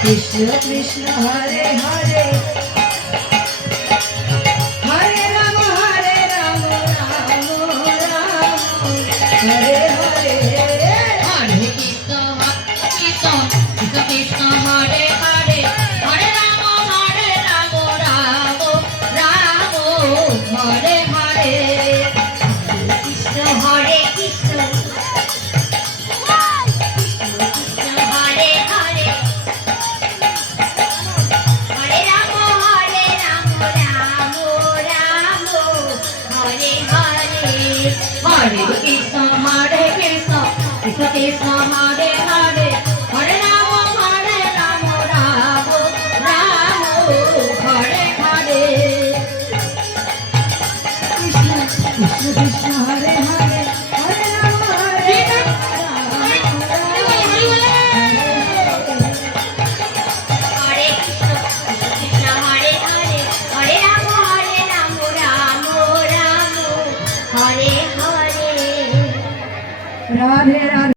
Krishna Krishna Hare Hare Hare Ram Ram Ram Hare Hare Hare Krishna Krishna Krishna Krishna Hare Hare Hare Ram Ram Ram Hare Hare Krishna Hare Krishna Krishna Hare Hare Hare Ram Ram Ram Hare Hare Hare Krishna Hare Krishna Krishna Krishna Hare Hare Hare Ram Ram Ram Hare Hare Krishna Krishna Krishna Hare Hare Hare Ram Hare Krishna Krishna Hare Hare Hare Ram Ram Ram Hare Hare Radhe Radhe.